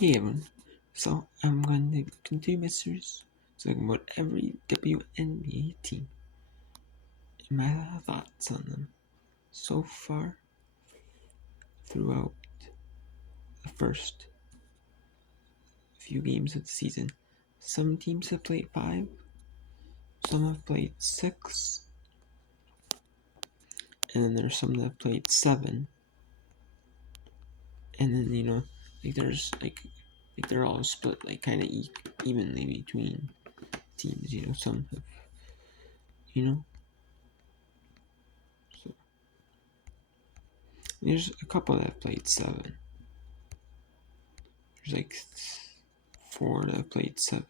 Hey everyone, so I'm going to continue my series talking about every WNBA team and my thoughts on them so far throughout the first few games of the season. Some teams have played 5, some have played 6, and then there's some that have played 7. And then there's they're all split kind of evenly between teams. Some have so there's a couple that have played 7. There's 4 that have played 7.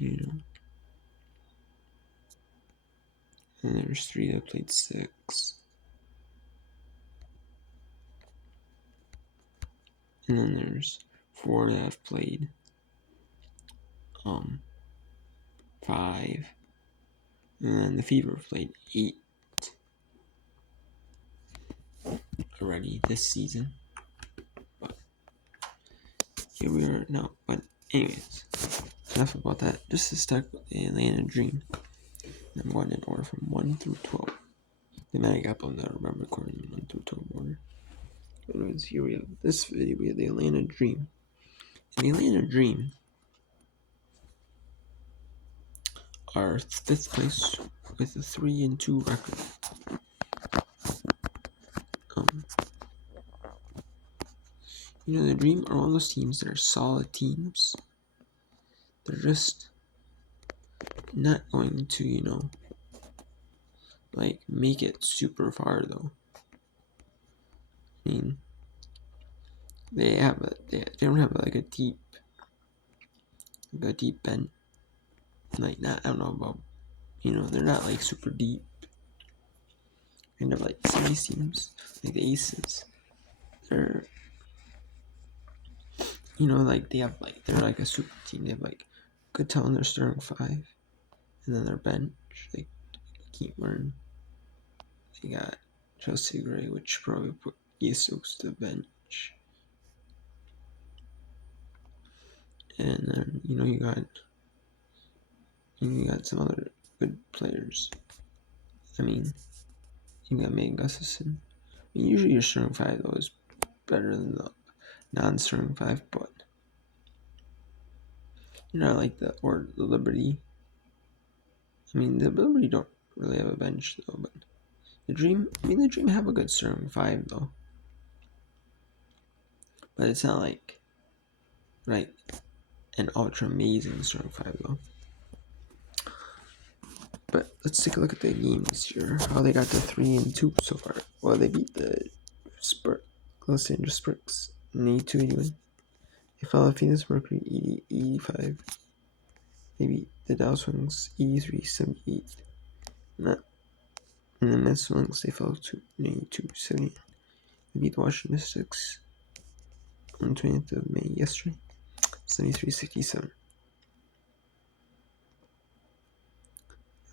And there's 3 that played 6. And then there's 4 that have played 5. And then the Fever played 8 already this season. But here we are now. But anyways, enough about that. Just to start with the Atlanta Dream. I'm going in order from 1 through 12. Then I got on that. Remember recording 1 through 12 order. Anyways, here we have this video. We have the Atlanta Dream. And the Atlanta Dream are 5th place with a 3-2 record. The Dream are one of those teams that are solid teams. They're just not going to, make it super far though. I mean, they don't have a deep bench. I don't know about, they're not super deep. Kind of some of these teams, like the Aces, they're, they have they're a super team. They have good talent. They're starting 5, and then their bench, keep learning. They got Chelsea Gray, which probably put Jesus to the bench. And then, you got some other good players. I mean, you got Megan Gustafson. Usually your starting 5, though, is better than the non-starting 5, but the Liberty. The Liberty don't really have a bench, though, but the Dream have a good starting 5, though. But it's not an ultra amazing starting 5, though. But let's take a look at the games here. How they got to 3-2 so far. Well, they beat the Los Angeles Spurs 82 win. They fell to Phoenix Mercury 80-85. They beat the Dallas Wings 83-78. And the Memphis Wings, they fell to 82-70. They beat the Washington Mystics on the 20th of May yesterday 73-67.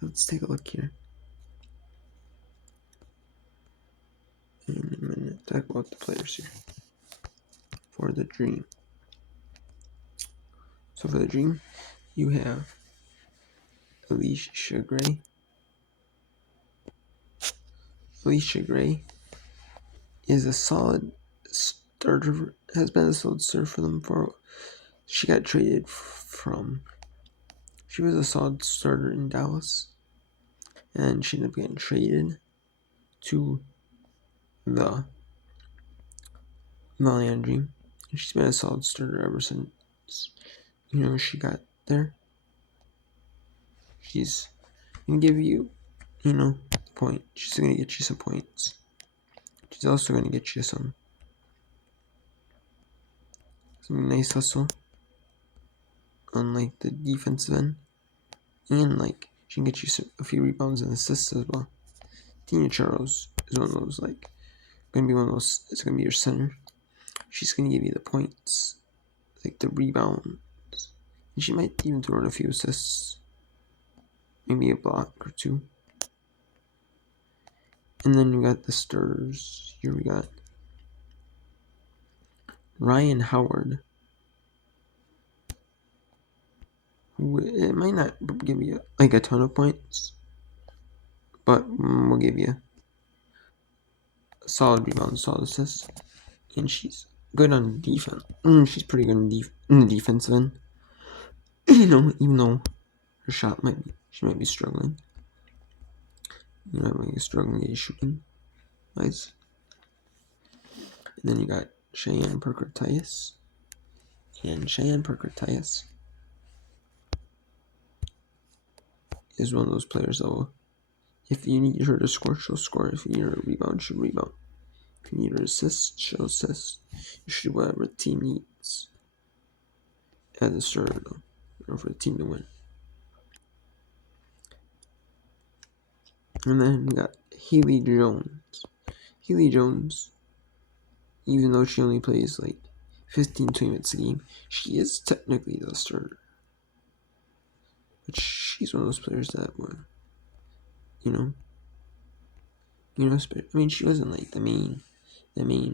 Let's take a look here. In a minute, talk about the players here for the Dream. So for the Dream, you have Alicia Gray. Alicia Gray is a solid starter. Has been a solid starter for them for. She got traded from. She was a solid starter in Dallas, and she ended up getting traded to the Atlanta Dream. And she's been a solid starter ever since. She got there. She's gonna give you, the point. She's gonna get you some points. She's also gonna get you some nice hustle on the defensive end, and she can get you a few rebounds and assists as well. Tina Charles is one of those gonna be one of those. It's gonna be your center. She's gonna give you the points, the rebounds, and she might even throw in a few assists, maybe a block or 2. And then you got the starters. Here we got Ryan Howard, who it might not give you like a ton of points, but we'll give you a solid rebound, solid assist, and she's good on defense. She's pretty good in the defensive end. Even though her shot she might be struggling. Might be struggling at shooting. Nice. And then you got Cheyenne Parker-Tyus. And Cheyenne Parker-Tyus is one of those players that if you need her to score, she'll score. If you need her to rebound, she'll rebound. If you need her to assist, she'll assist. You should do whatever the team needs as a starter, or for the team to win. And then we got Haley Jones. Haley Jones, even though she only plays like 15-20 minutes a game, she is technically the starter. But she's one of those players that were, I mean, she wasn't like the main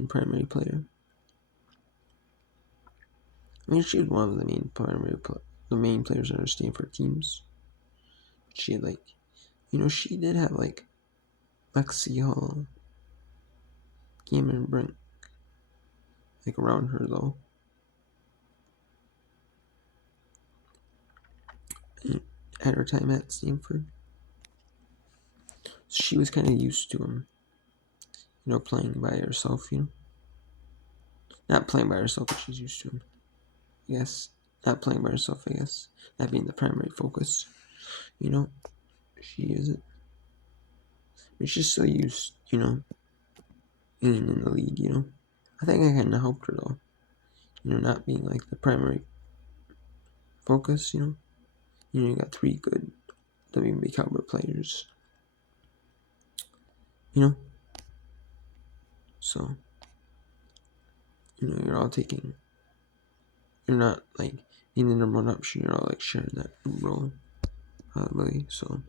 primary player. I mean, she was one of the main players on her Stanford teams. She had she did have like Lexi Hall, Cameron Brink, like around her though. At her time at Stanford, so she was kind of used to him, playing by herself. Not playing by herself, but she's used to him. Yes, not playing by herself. I guess that being the primary focus. She isn't. But she's still used, being in the league. I think I kind of helped her though. Not being like the primary focus. You got 3 good WNBA caliber players. So you're all taking. You're not like being the number 1 option. You're all like sharing that role, really. So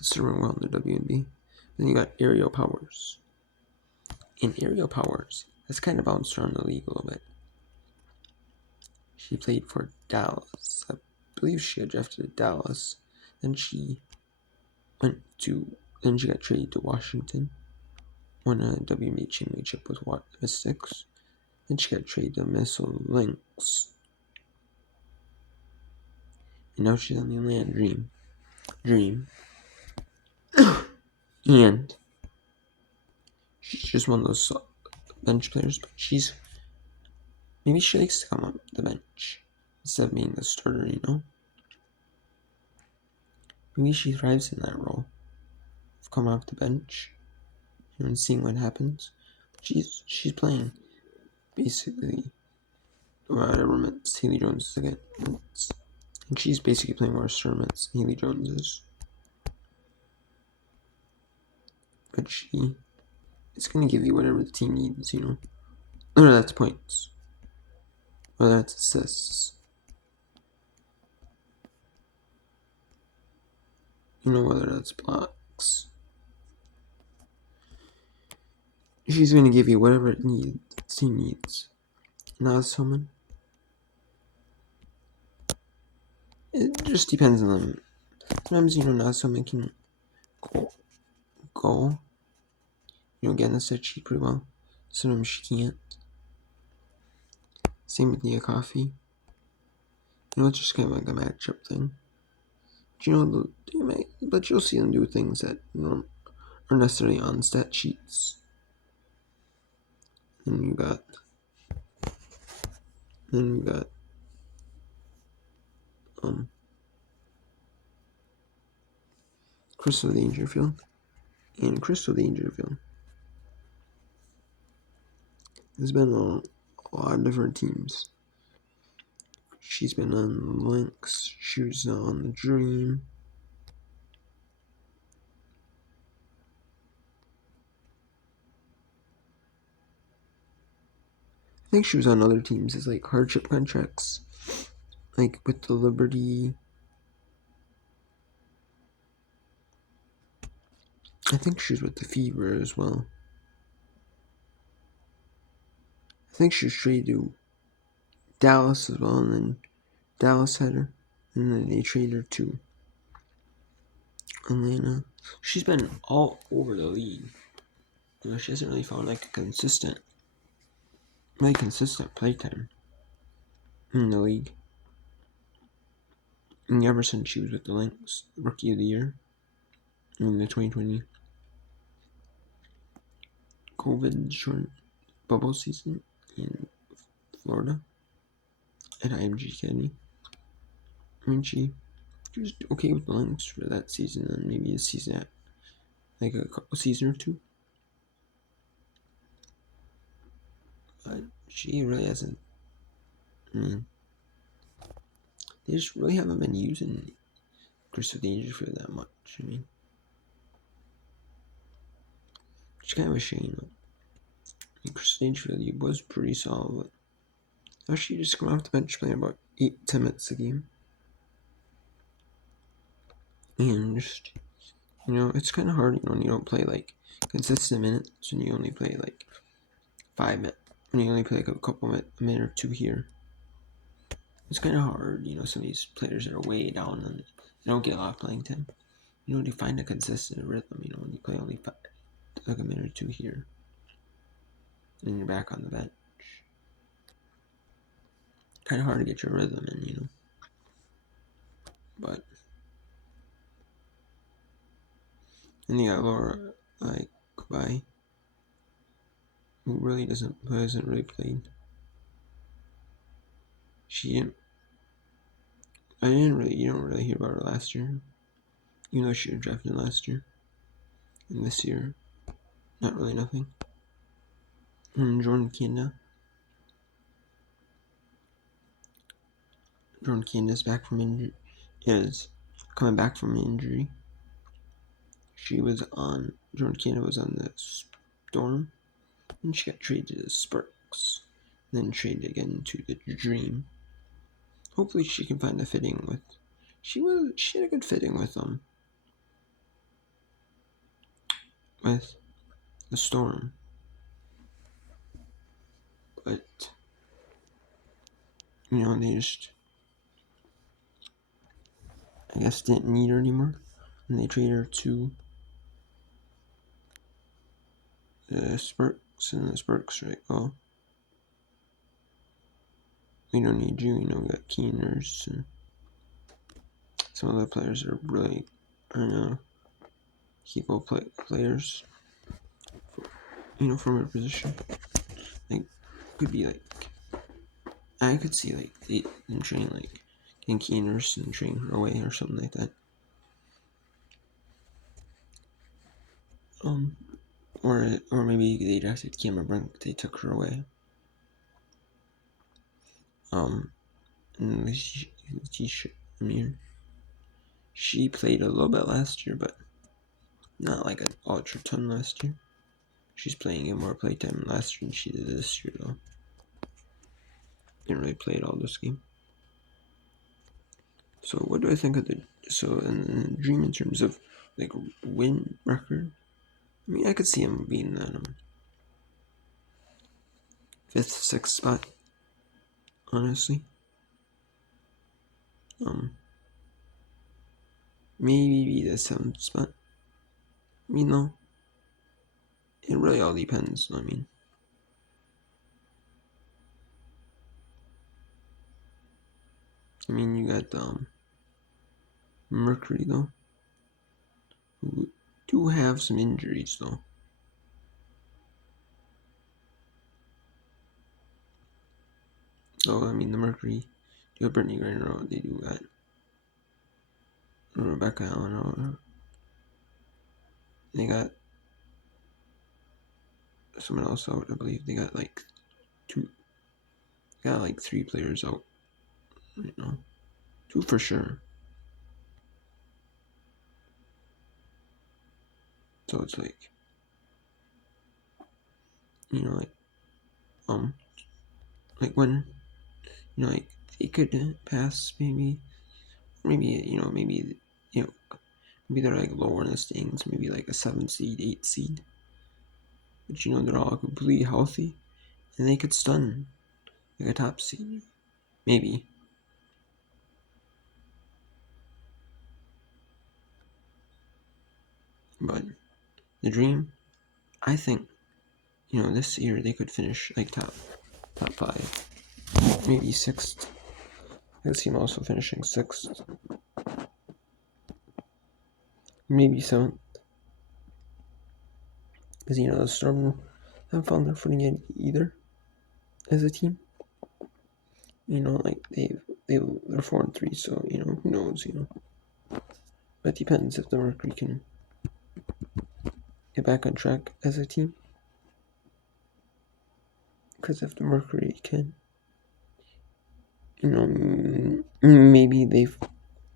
it's doing well in the WNBA. Then you got Aerial Powers. In Aerial Powers, that's kind of bounced around the league a little bit. She played for Dallas. I believe she got drafted to Dallas. Then she got traded to Washington. Won a WNBA championship with Mystics. Then she got traded to Minnesota Lynx. And now she's on the Atlanta Dream. And she's just one of those bench players, but maybe she likes to come up the bench instead of being the starter, Maybe she thrives in that role of coming off the bench, and seeing what happens. She's playing basically whatever minutes Haley Jones is against. And she's basically playing more star minutes than Haley Jones is. But she is going to give you whatever the team needs, Whether that's points, whether that's assists, whether that's blocks. She's going to give you whatever the team needs. Nas Hillman, it just depends on them. Sometimes, Nas Hillman can go, get in the set sheet pretty well. Sometimes she can't. Same with Nia Coffey. It's just kind of like a matchup thing. But you'll see them do things that aren't necessarily on stat sheets. Then you got Crystal Dangerfield. And Crystal Dangerfield has been on a lot of different teams. She's been on the Lynx. She was on the Dream. I think she was on other teams as like hardship contracts, like with the Liberty. I think she was with the Fever as well. I think she was traded to Dallas as well, and then Dallas had her, and then they traded her to Atlanta. She's been all over the league. She hasn't really found like a really consistent playtime in the league. And ever since she was with the Lynx, Rookie of the Year in the 2020 COVID short bubble season in Florida at IMG Academy. I mean, she was okay with the Lynx for that season, and maybe a season at like a season or two. But she really hasn't. I mean, they just really haven't been using Crystal Dangerfield that much. I mean, it's kind of a shame. Crystal Dangerfield was pretty solid. Now she just come off the bench playing about 8-10 minutes a game. And just, it's kind of hard, when you don't play like consistent minutes and you only play like 5 minutes. When you only play like a minute or two here. It's kind of hard, some of these players are way down and they don't get a lot of playing time. To find a consistent rhythm, when you play only like a minute or two here. And you're back on the bench. Kind of hard to get your rhythm in, But and you got Laura Kubai, who hasn't really played. You don't really hear about her last year, even though she was drafted last year. And this year, not really nothing. And Jordan Canada is back from injury. Is coming back from injury. Jordan Canada was on the Storm, and she got traded to the Sparks, then traded again to the Dream. Hopefully, she can find a fitting with. She had a good fitting with the Storm, but they just, I guess, didn't need her anymore, and they traded her to the Sparks, and the Sparks are like, oh, we don't need you, we got Keeners, and some other players are really, capable players, from her position. Like, could be like, I could see like them training like getting Keeners and training her away or something like that. Or maybe they drafted Cameron Brink, they took her away. And she played a little bit last year, but not like an ultra ton last year. She's playing in more playtime last year than she did this year, though. Didn't really play it all this game. So what do I think of in the Dream in terms of like win record? I mean, I could see him being that 5th, 6th spot. Honestly, maybe the 7th spot. I mean, no, it really all depends. I mean, you got Mercury though, who do have some injuries though. So I mean, the Mercury, you got Brittany Griner, they do got Rebecca Allen, they got someone else out. I believe they got like 3 players out right now, 2 for sure. So it's like, like when, like they could pass maybe maybe they're like lower in the standings, maybe like a 7 seed, 8 seed. But they're all completely healthy, and they could stun like a top seed, maybe. But the Dream, I think, this year they could finish like top five, maybe sixth. I could see them also finishing sixth, maybe seventh. Because the Storm haven't found their footing yet either as a team. Like they're 4-3, so who knows, But it depends if the Mercury can get back on track as a team. Because if the Mercury can, maybe they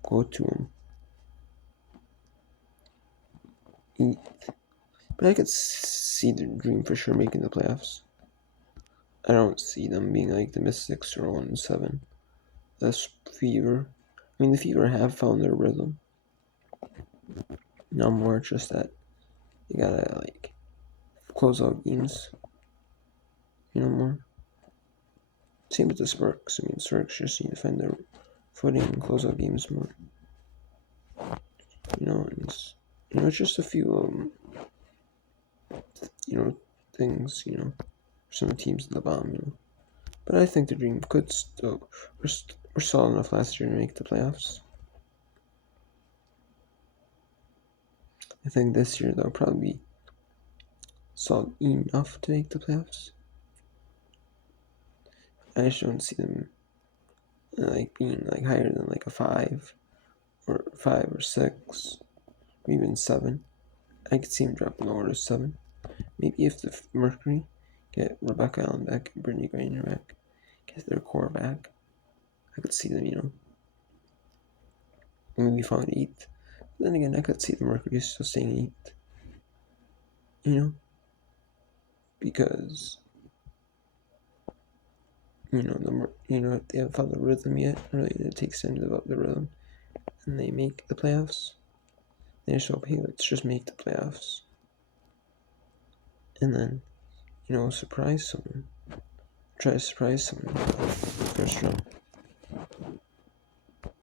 go to eighth. But I could see the Dream for sure making the playoffs. I don't see them being like the Mystics or 1-7. That's Fever. I mean, the Fever have found their rhythm. Now more just that you gotta like close out games. More. Same with the Sparks. I mean, Sparks just need to find their footing and close out games more. And it's just a few things. Some teams at the bottom. But I think the Dream could still. We're solid enough last year to make the playoffs. I think this year they'll probably be solid enough to make the playoffs. I just don't see them like being like higher than like a 5 or 6, or even 7. I could see them dropping lower to 7. Maybe if the Mercury get Rebecca Allen back and Brittany Griner back, get their core back, I could see them, maybe found 8th. But then again, I could see the Mercury still staying 8th, because if they haven't found the rhythm yet, really it takes time to develop the rhythm, and they make the playoffs. They just hope, hey, let's just make the playoffs, and then surprise someone, try to surprise someone first round.